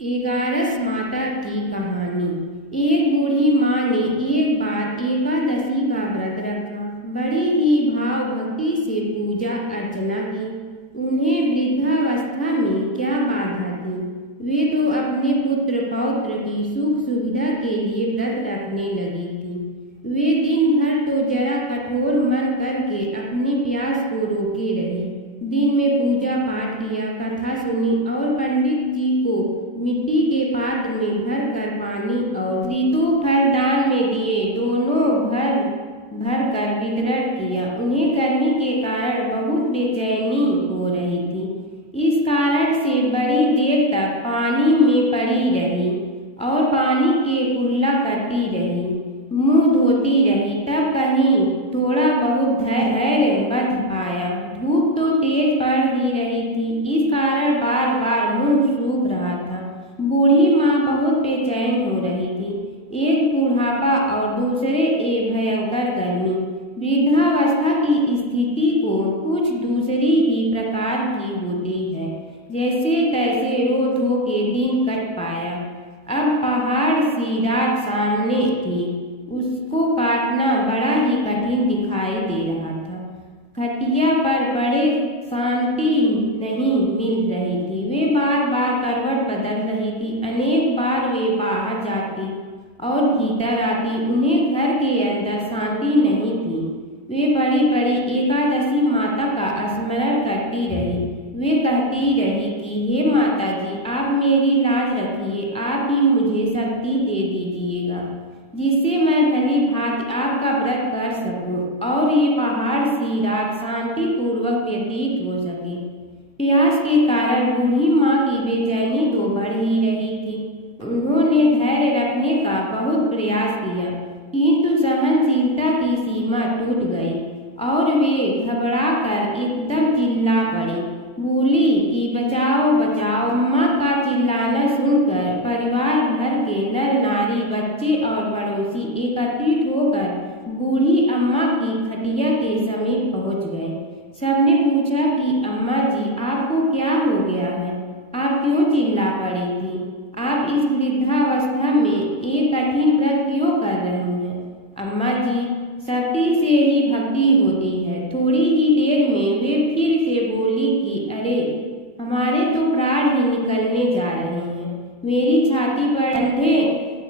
एगारस माता की कहानी। एक बूढ़ी माँ ने एक बार एकादशी का व्रत रखा। बड़ी ही भाव भक्ति से पूजा अर्चना की। उन्हें वृद्धावस्था में क्या बाधा थी। वे तो अपने पुत्र पौत्र की सुख सुविधा के लिए व्रत रखने लगी थी। वे दिन भर तो जरा कठोर मन करके अपनी प्यास को रोके रही। दिन में पूजा पाठ किया, कथा सुनी और पंडित जी को मिट्टी के पात्र में भर कर पानी और ऋतुफल दान में दिए, दोनों भर भर कर वितरण किया। उन्हें गर्मी के कारण बहुत बेचैनी हो रही थी। इस कारण से बड़ी देर तक पानी में पड़ी रही और पानी के कुल्ला करती रही, मुंह धोती रही। तब कहीं थोड़ा बहुत धैर्य बच पाया। धूप तो तेज पड़ ही रही थी, इस कारण बार बार मुंह सूख रहा था। बूढ़ी माँ बहुत बेचैन हो रही थी। एक बुढ़ापा और दूसरे एक भयंकर गर्मी। वृद्धावस्था की स्थिति को कुछ दूसरी ही प्रकार की होती है। जैसे तैसे रो धो के दिन कट पाया। अब पहाड़ सी रात सामने थी, उसको काटना बड़ा ही कठिन दिखाई दे रहा था। खटिया पर बड़े शांति नहीं मिल रही थी। वे बार बार करवट बदल रही थी। अनेक बार वे बाहर जाती और भीतर आती। उन्हें घर के अंदर शांति नहीं थी। वे बड़ी बड़ी एकादशी माता का स्मरण करती रही। वे कहती रही कि हे माता जी, आप मेरी लाज रखिए, आप ही मुझे शक्ति दे दीजिएगा, जिससे मैं भली भांति आपका व्रत कर सकूं और ये पहाड़ सी रात शांतिपूर्वक व्यतीत हो सके। प्यास के कारण बूढ़ी माँ की बेचैनी तो बढ़ ही रही थी। उन्होंने धैर्य रखने का बहुत प्रयास किया, किंतु सहनशीलता की सीमा टूट गई और वे घबराकर एकदम चिल्ला पड़ी। बोली कि बचाओ बचाओ। माँ का चिल्लाना सुनकर परिवार भर के नर नारी, बच्चे और पड़ोसी एकत्रित होकर बूढ़ी अम्मा की खटिया के समीप पहुंच गए। सबने पूछा कि अम्मा जी, आपको क्या हो गया है? आप क्यों चिल्ला पड़ी थी? आप इस वृद्धावस्था में एक कठिन व्रत क्यों कर रही हैं? अम्मा जी, शक्ति से ही भक्ति होती है। थोड़ी ही देर में वे फिर से बोली कि अरे, हमारे तो प्राण ही निकलने जा रहे हैं। मेरी छाती पर ठंडे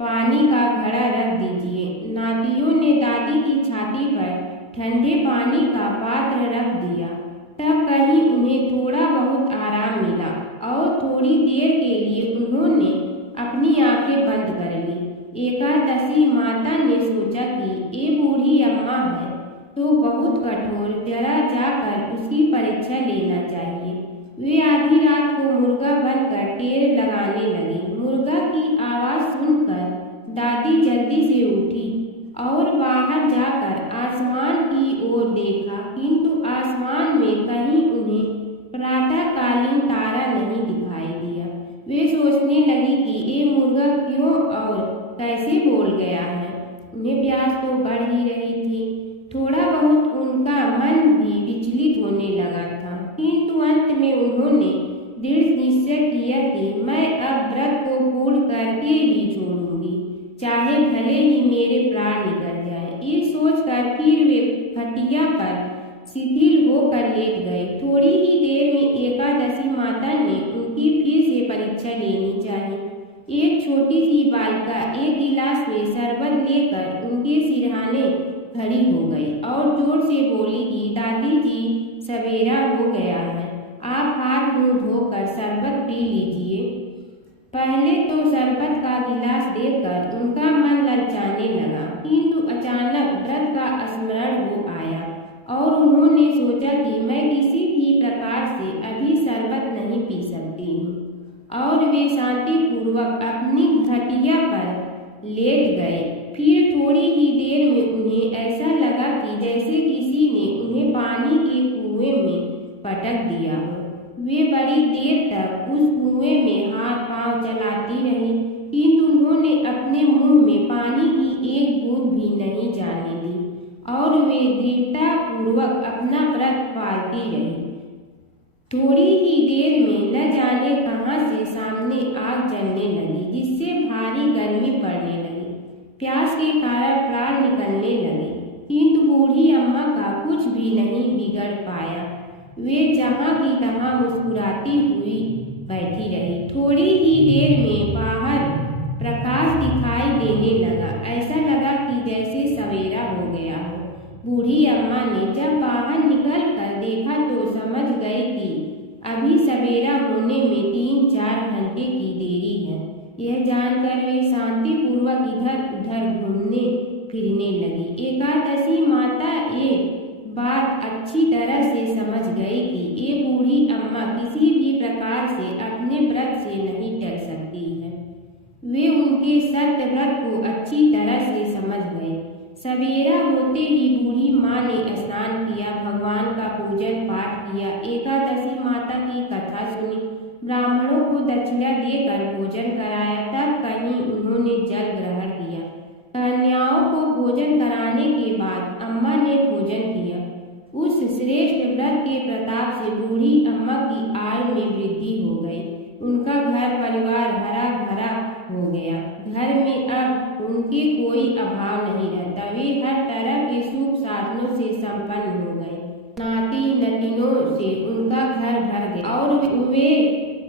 पानी का घड़ा रख दीजिए। नातियों ने दादी की छाती पर ठंडे पानी का पात्र रख दिया। तब कहीं उन्हें थोड़ा बहुत आराम मिला और थोड़ी देर के लिए उन्होंने अपनी आंखें बंद कर ली। एकादशी माता ने सोचा कि ये बूढ़ी अम्मा है तो बहुत कठोर, जरा जाकर उसकी परीक्षा लेना चाहिए। वे आधी रात को मुर्गा बनकर टेर लगाने लगी। मुर्गा की आवाज सुनकर दादी जल्दी से उठी और बाहर जाकर आसमान की ओर देखा, किंतु आसमान में कहीं उन्हें प्रातःकालीन तारा नहीं दिखाई दिया। वे सोचने लगी कि ये मुर्गा क्यों और कैसे बोल गया है। उन्हें प्यास तो बढ़ ही रही थी। थोड़ा बहुत उनका मन भी विचलित होने लगा था, किंतु अंत में उन्होंने दृढ़ निश्चय किया कि मैं अब व्रत को पूर्ण करके ही छोड़ूंगी, चाहे भले ही मेरे प्राण निकल जाए। ये सोचकर फिर वे खटिया पर शिथिल होकर लेट गए। थोड़ी ही देर में एकादशी माता ने उनकी फिर से परीक्षा लेनी चाहिए। एक छोटी सी बालिका एक गिलास में शरबत लेकर उनके सिरहाने खड़ी हो गई और जोर से बोली कि दादी जी, सवेरा हो गया है, आप हाथ मुंह धोकर शरबत पी लीजिए। पहले तो शरबत का गिलास देखकर उनका मन ललचाने लगा, किंतु अचानक व्रत का स्मरण हो आया और उन्होंने सोचा कि मैं किसी भी प्रकार से अभी शरबत नहीं पी सकती हूँ और वे शांतिपूर्वक अपनी खटिया पर लेट गए। फिर थोड़ी ही देर में उन्हें ऐसा लगा कि जैसे किसी ने उन्हें पानी के कुएं में पटक दिया हो। वे बड़ी देर तक उस कुएं में हाथ पांव चलाती रही, किंतु उन्होंने अपने मुंह में पानी की एक बूंद भी नहीं जाने दी और वे दृढ़तापूर्वक अपना व्रत पालती रही। थोड़ी ही देर में न जाने कहां से सामने आग जलने के कारण प्राण निकलने लगे, किंतु बूढ़ी अम्मा का कुछ भी नहीं बिगड़ पाया। वे जहाँ की तहाँ मुस्कुराती हुई बैठी रही। थोड़ी ही देर में बाहर प्रकाश दिखाई देने लगा। ऐसा लगा कि जैसे सवेरा हो गया हो। बूढ़ी अम्मा ने जब बाहर निकल कर देखा तो समझ गए कि अभी सवेरा होने में 3-4 घंटे की देरी है। यह जानकर वे शांतिपूर्वक इधर उधर घूमने फिरने लगी। एकादशी माता ये बात अच्छी तरह से समझ गई कि ये बूढ़ी अम्मा किसी भी प्रकार से अपने व्रत से नहीं टल सकती है। वे उनके सत्य व्रत को अच्छी तरह से समझ गए। सवेरा होते ही बूढ़ी माँ ने स्नान किया, भगवान का पूजन पाठ किया, एकादशी माता की कथा सुनी, ब्राह्मणों को दक्षिणा देकर भोजन कराया। तब कहीं उन्होंने जल ग्रहण किया। कन्याओं को भोजन कराने के बाद अम्मा ने भोजन किया। उस श्रेष्ठ व्रत के प्रताप से बूढ़ी अम्मा की आयु में वृद्धि हो गई। उनका घर परिवार हरा भरा हो गया। घर में अब उनके कोई अभाव नहीं रहता। वे हर तरह के सुख साधनों से संपन्न हो गए। नाती नतिनों से उनका घर भर गया और वे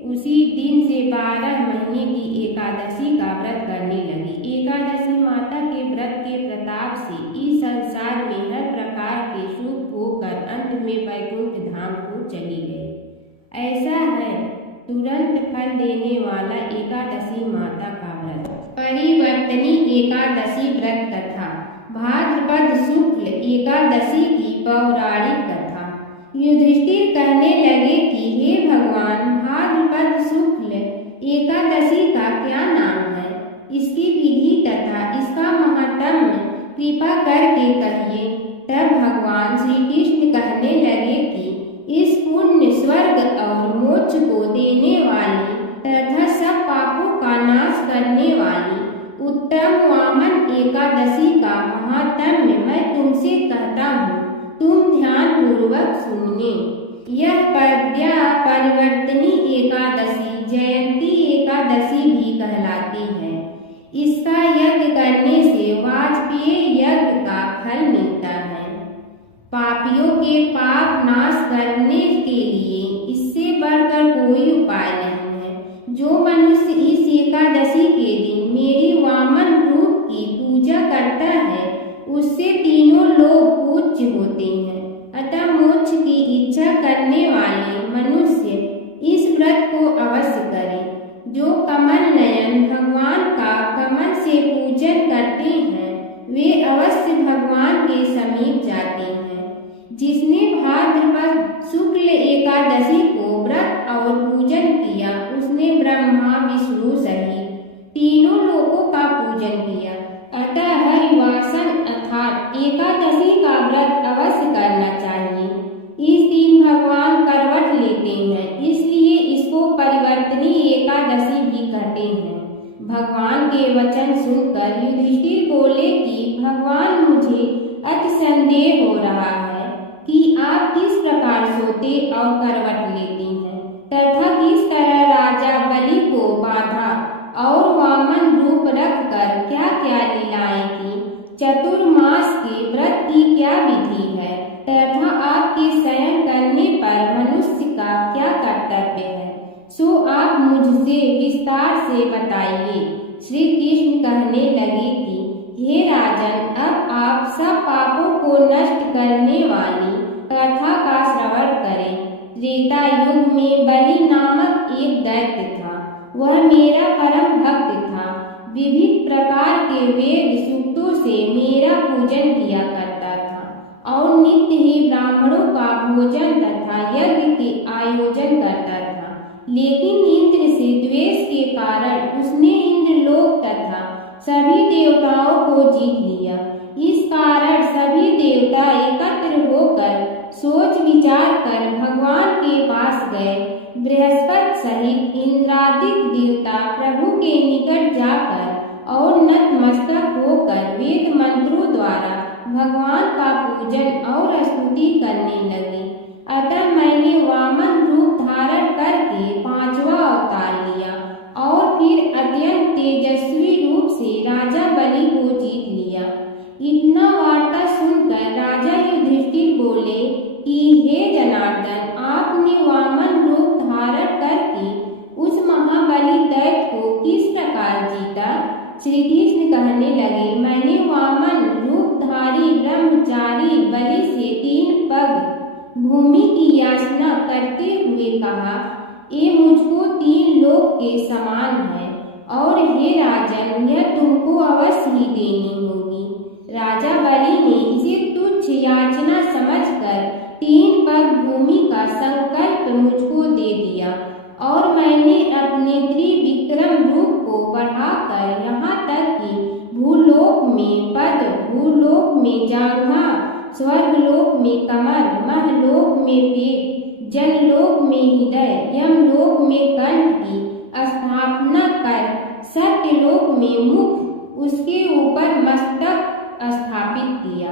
उसी दिन से 12 महीने की एकादशी का व्रत करने लगी। एकादशी माता के व्रत के प्रताप से इस संसार में हर प्रकार के सुख होकर अंत में वैकुंठ धाम को चली गई। ऐसा है तुरंत फल देने वाला एकादशी माता का व्रत। परिवर्तनी एकादशी व्रत कथा। भाद्रपद शुक्ल एकादशी की पौराणिक कथा। युधिष्ठिर कहने लगे कि हे भगवान, भाद्रपद शुक्ल एकादशी का क्या नाम है? इसकी विधि तथा इसका महात्म्य कृपा करके कहिए। तब भगवान श्री कृष्ण कहने लगे कि इस पुण्य, स्वर्ग और मोक्ष को देने वाली तथा सब पापों का नाश करने वाली उत्तम वामन एकादशी का महात्म्य मैं तुमसे कहता हूँ, तुम ध्यान पूर्वक सुनिए। यह पद्या परिवर्तनी एकादशी, जयंती एकादशी भी कहलाती है। इसका यज्ञ करने से वाजपेय यज्ञ का फल मिलता है। पापियों के पाप नाश करने के लिए इससे बढ़कर कोई उपाय नहीं है। जो मनुष्य इस एकादशी के दिन मेरी वामन रूप की पूजा करता है, उससे तीनों लोग पूज्य होते हैं। अतः मोक्ष की इच्छा करने वाले मनुष्य इस व्रत को अवश्य करें। जो कमल नयन भगवान का कमल से पूजन करते हैं, वे अवश्य भगवान के समीप जाते हैं। जिसने भाद्रपद शुक्ल एकादशी को व्रत और पूजन किया, उसने ब्रह्मा विष्णु सहित तीनों लोकों का पूजन किया। अतः हरिवासन अर्थात एकादशी का व्रत अवश्य करना चाहिए। इस दिन भगवान करवट लेते हैं, इसलिए इसको परिवर्तनी एकादशी भी कहते हैं। भगवान के वचन सुनकर युधिष्ठिर बोले कि भगवान, मुझे अति संदेह हो रहा है कि आप किस प्रकार सोते और करवट लेते हैं तथा किस तरह राजा बलि को बाधा और वामन रूप रखकर क्या क्या लीलाएं की। चतुर्मास के व्रत की क्या विधि है तथा आपके शयन करने पर मनुष्य का क्या कर्तव्य है, सो आप मुझसे विस्तार से बताइए। श्री कृष्ण कहने लगे कि हे राजन, अब आप सब पापों को नष्ट करने वाली कथा का श्रवण करें। त्रेता युग में बलि नामक एक दैत्य था। वह मेरा परम भक्त था। विविध प्रकार के वेद सूक्तों से मेरा पूजन किया करता था और नित्य ही ब्राह्मणों का भोजन तथा यज्ञ के आयोजन करता था। लेकिन इंद्र से द्वेष के कारण उसने इंद्रलोक तथा सभी देवताओं को जीत लिया। इस कारण सभी देवता एकत्र होकर सोच विचार कर भगवान के पास गए। बृहस्पति सहित इंद्रादिक देवता प्रभु के निकट जाकर और नतमस्तक होकर वेद मंत्रों द्वारा भगवान का पूजन और स्तुति करने लगे। अतः मैंने वामन रूप धारण करके 5वां अवतार लिया और फिर अत्यंत तेजस्वी रूप से राजा बलि को जीत लिया। इतना वार्ता सुनकर राजा युधिष्ठिर बोले कि हे जनार्दन, आपने वामन रूप धारण करके उस महाबली दैत्य को किस प्रकार जीता? श्री कृष्ण कहने लगे, मैंने वामन रूपधारी ब्रह्मचारी बलि से 3 पग भूमि की याचना करते हुए कहा, ये मुझको 3 लोक के समान है और हे राजन, यह तुमको अवश्य ही देनी होगी। राजा बलि ने इसे तुच्छ याचना समझकर 3 पग भूमि का संकल्प मुझको दे दिया और मैंने अपने त्रिविक्रम रूप को बढ़ाकर यहाँ तक कि भूलोक में पद, भूलोक में जांघा, स्वर्गलोक में कमर, महलोक में पेट, जनलोक में हृदय, यमलोक में कंठ की स्थापना कर सत्यलोक में मुख, उसके ऊपर मस्तक स्थापित किया।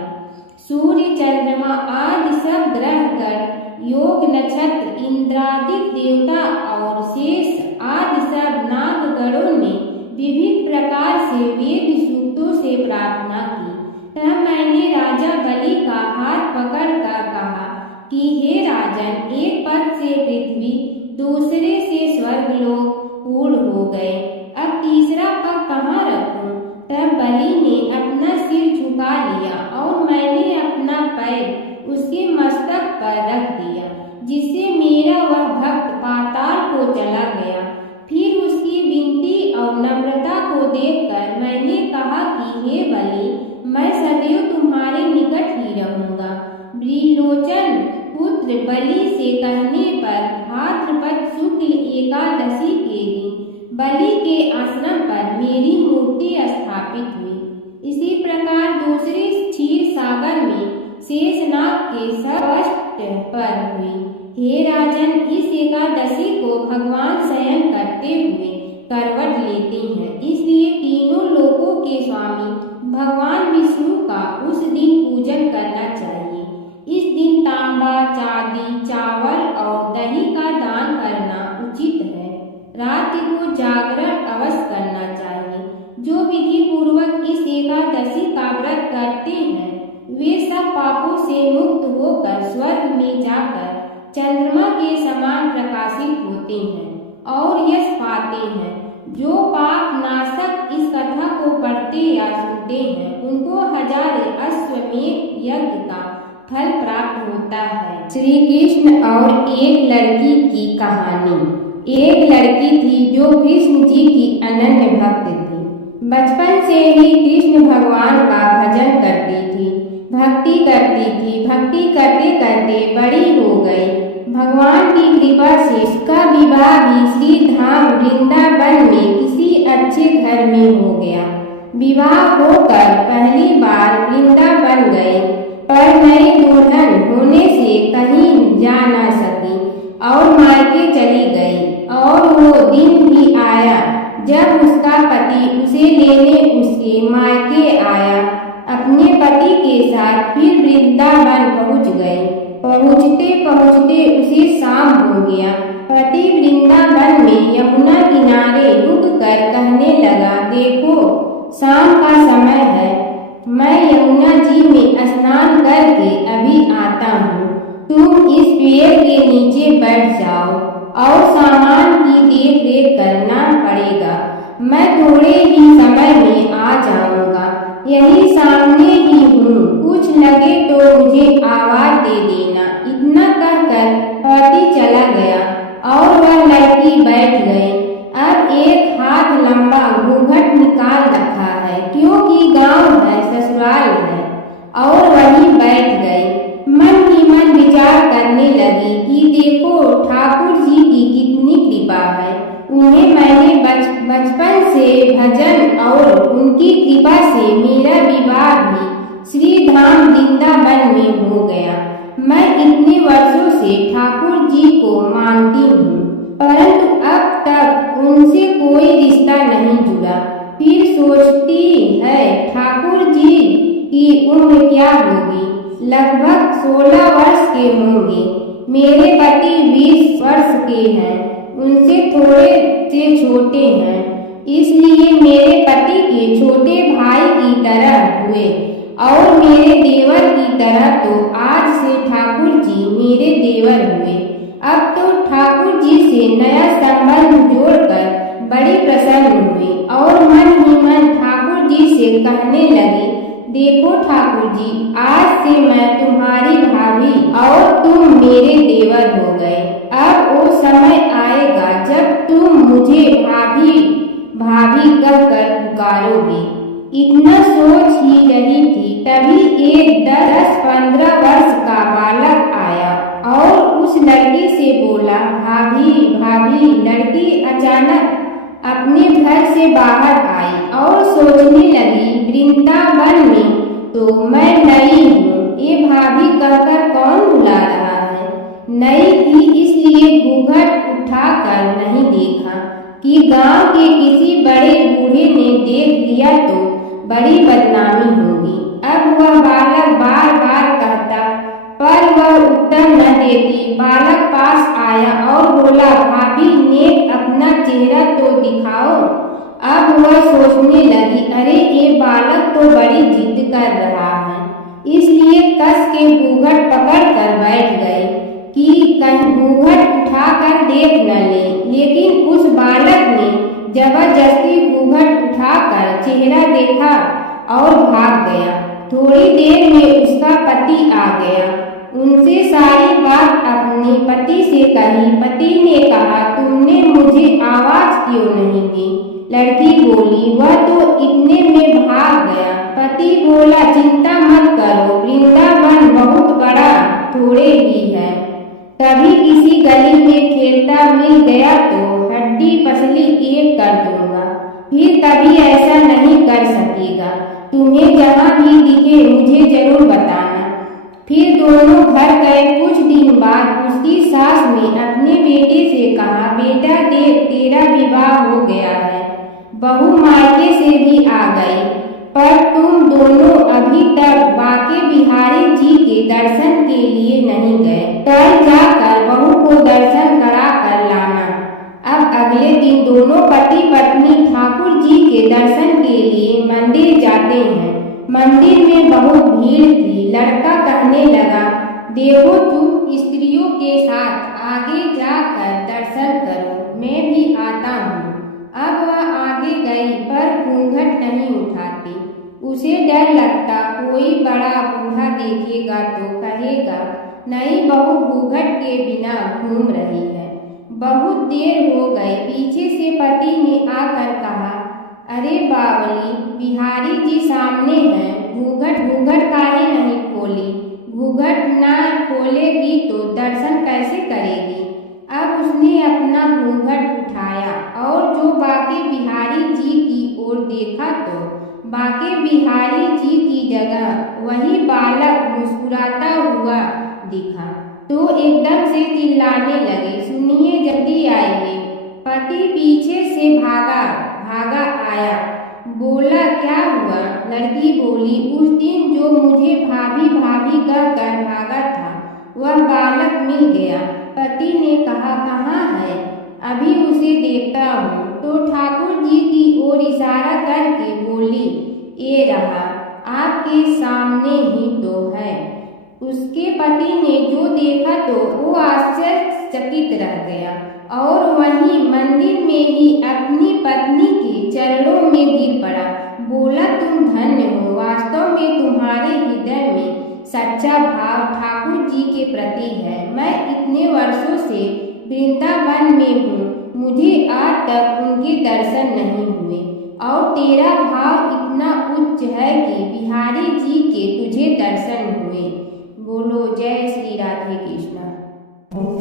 सूर्य, चंद्रमा आदि सब ग्रहगण, योग नक्षत्र, इंद्रादिक देवता और शेष आदि सब नागगणों ने विविध प्रकार से वेद सूक्तों से प्रार्थना की। तब मैंने राजा बलि का हाथ पकड़कर कहा कि हे राजन, एक पद से पृथ्वी, दूसरे से स्वर्गलोक पूर्ण हो गए, अब तीसरा पग कहाँ रखूं? तब बलि ने अपना सिर झुका लिया और मैंने अपना पैर उसके मस्तक पर रख दिया, जिससे मेरा वह भक्त पाताल को चला गया। फिर उसकी विनती और नम्रता को देखकर मैंने कहा कि हे बलि, मैं सदैव तुम्हारे निकट ही रहूंगा। ब्रीलोचन पुत्र बलि से कहने पर भाद्रपद शुक्ल एकादशी के दिन बलि के आश्रम पर मेरी मूर्ति स्थापित हुई। इसी प्रकार दूसरे क्षीर सागर में शेषनाग के सपष्ट पर हुई। हे राजन, इस एकादशी को भगवान शयन करते हुए करवट लेते हैं, इसलिए तीनों लोकों के स्वामी भगवान विष्णु का उस दिन पूजन करना चाहिए। इस दिन तांबा, चांदी, चावल और दही का दान करना उचित है। रात को जागरण अवश्य करना चाहिए। जो विधि पूर्वक इस एकादशी का व्रत करते हैं वे सब पापों से मुक्त होकर स्वर्ग में जाकर चंद्रमा के समान प्रकाशित होते हैं और यश पाते हैं। जो पाप नाशक इस कथा को पढ़ते या सुनते हैं उनको 1000 अश्वमेध यज्ञ का फल प्राप्त होता है। श्री कृष्ण और एक लड़की की कहानी। एक लड़की थी जो कृष्ण जी की अनन्य भक्त थी। बचपन से ही कृष्ण भगवान का भजन करती थी, भक्ति करती थी। भक्ति करते करते बड़ी हो गई। भगवान की कृपा से उसका विवाह भी श्री धाम वृंदावन में किसी अच्छे घर में हो गया। विवाह होकर पहली बार वृंदावन गए, पर नई दुल्हन होने से कहीं जा न सकी और मायके चली गई। और वो दिन भी आया जब उसका पति उसे लेने उसके मायके आया। अपने पति के साथ फिर वृंदावन पहुंच गए। पहुंचते पहुंचते उसे शाम हो गया। पति वृंदावन में यमुना किनारे रुक कर कहने लगा, देखो शाम का समय है, मैं यमुना जी में स्नान करके अभी आता हूँ। तुम इस पेड़ के नीचे बैठ जाओ और सामान की देख रेख करना पड़ेगा। मैं थोड़े ही समय में आ जाऊंगा। यही सामने ही हूँ, कुछ लगे तो मुझे आवाज दे देना। इतना कहकर पति चला गया और वह लड़की बैठ गई। अब एक हाथ लंबा घूंघट निकाल रखा है, क्योंकि गांव है, ससुराल है, और वहीं बैठ गई। मन ही मन विचार करने लगी कि देखो ठाकुर जी की कितनी कृपा है। उन्हें मैंने बचपन से भजन और उनकी कृपा से मेरा विवाह भी श्री धाम वृंदावन में हो गया। मैं इतने वर्षों से ठाकुर जी को मानती हूँ, परंतु अब तक उनसे कोई रिश्ता नहीं जुड़ा। फिर सोचती है ठाकुर जी की उम्र क्या होगी, लगभग 16 वर्ष के होंगे। मेरे पति 20 वर्ष के हैं, उनसे थोड़े से छोटे हैं, इसलिए मेरे पति के लिए छोटे भाई की तरह हुए और मेरे देवर की तरह, तो आज से ठाकुर जी मेरे देवर हुए। अब तो ठाकुर जी से नया संबंध जोड़कर बड़ी प्रसन्न हुई और मन ही मन ठाकुर जी से कहने लगी, देखो ठाकुर जी, आज से मैं तुम्हारी भाभी और तुम मेरे देवर हो गए। अब वो समय आएगा जब तुम मुझे भाभी भाभी कहकर पुकारोगे। इतना सोच ही रही थी, तभी एक 10-15 वर्ष का बालक आया और उस लड़की से बोला, भाभी भाभी। लड़की अचानक अपने घर से बाहर आई और सोचने लगी, वृंदावन में तो मैं नई हूँ, ये भाभी कहकर कौन बुला रहा है। नई थी इसलिए घूंघट उठाकर नहीं देखा कि गांव के किसी बड़े बूढ़े ने देख लिया तो बड़ी बदनामी होगी। अब वह बालक बार बार कहता, पर वह उत्तर न देती। बालक पास आया और बोला, भाभी नेक अपना चेहरा तो दिखाओ। अब वह सोचने लगी, अरे ये बालक तो बड़ी जिद कर रहा है, इसलिए कस के घूंघट पकड़ कर बैठ गए कि कहीं घूंघट उठाकर देख न ले। लेकिन उस बालक ने जबरदस्ती घूंघट उठाकर चेहरा देखा और भाग गया। थोड़ी देर में उसका पति आ गया। उनसे सारी बात अपने पति से कही। पति ने कहा, तुमने मुझे आवाज क्यों नहीं दी। लड़की बोली, वह तो इतने में भाग गया। पति बोला, चिंता मत करो, वृंदावन बहुत बड़ा थोड़े ही है। कभी किसी गली में खेलता मिल गया तो हड्डी पसली एक कर दूंगा, फिर कभी ऐसा नहीं कर सकेगा। तुम्हें जहाँ भी दिखे मुझे जरूर बताना। फिर दोनों घर गए। कुछ दिन बाद उसकी सास ने अपने बेटे से कहा, बेटा देख, तेरा विवाह हो गया है, बहू मायके से भी आ गई, पर तुम दोनों अभी तक बाके बिहारी जी के दर्शन के लिए नहीं गए। कल जाकर बहू को दर्शन करा कर लाना। अब अगले दिन दोनों पति पत्नी ठाकुर जी के दर्शन के लिए मंदिर जाते हैं। मंदिर में बहुत भीड़ थी। लड़का कहने लगा, देखो तुम स्त्रियों के साथ आगे जाकर दर्शन करो, मैं भी आता हूँ। अब वह आगे गई पर घूंघट नहीं उठाती। उसे डर लगता, कोई बड़ा बूढ़ा देखेगा तो कहेगा, नई बहू घूंघट के बिना घूम रही है। बहुत देर हो गई। पीछे से पति ने आकर कहा, अरे बावली, बिहारी जी सामने हैं, घूंघट काहे नहीं खोली। घूंघट ना खोलेगी तो दर्शन कैसे करेगी। अब उसने अपना घूंघट उठाया और जो बाके बिहारी जी की ओर देखा तो बाके बिहारी जी की जगह वही बालक मुस्कुराता हुआ दिखा। तो एकदम से चिल्लाने लगे, सुनिए, जल्दी आइए। पति पीछे से भागा आया। बोला, क्या हुआ। लड़की बोली, उस दिन जो मुझे भाभी भाभी कहकर भागा था वह बालक मिल गया। पति ने कहा, कहाँ है। अभी उसे देखता हूँ। तो ठाकुर जी की ओर इशारा करके बोली, ये रहा, आपके सामने ही तो है। उसके पति ने जो देखा तो वो आश्चर्यचकित रह गया और वहीं मंदिर में ही अपनी पत्नी के चरणों में गिर पड़ा। बोला, तुम धन्य हो, वास्तव में तुम्हारे हृदय में सच्चा भाव ठाकुर जी के प्रति है। मैं इतने वर्षों से वृंदावन में हूँ, मुझे आज तक उनके दर्शन नहीं हुए और तेरा भाव इतना उच्च है कि बिहारी जी के तुझे दर्शन हुए। बोलो जय श्री राधे कृष्ण।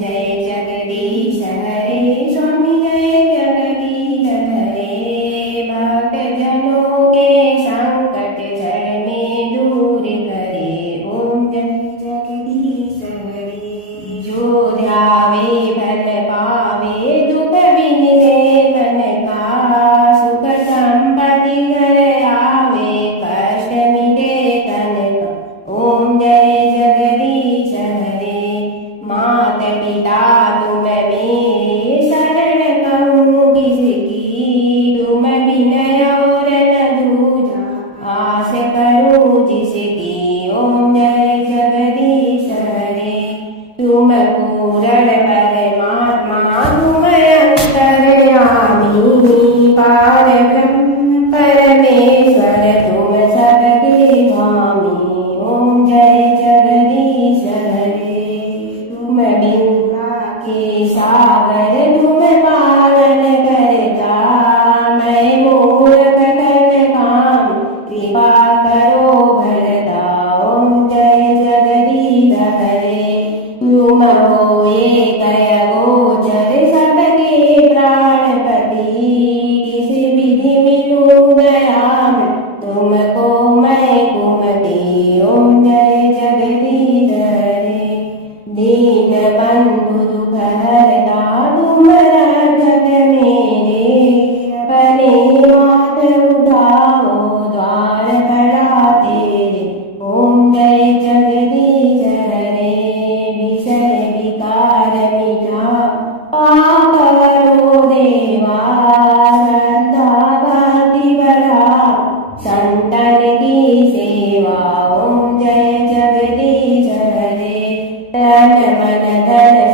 जय जगदीश हरे स्वामी, जय जगदीश हरे। भक्त जनों के संकट क्षण में दूर करे। ओम जय जगदीश हरे। जो ध्यावे बल पावे, दुख बिनते मन का। सुख संपत्ति घर आवे, कष्ट मिटे तन का। ओम जय जगदीश हरे। मात पिता तुम मेरे, शरण कहूँ किसकी। तुम बिन और न हरे तन मन धन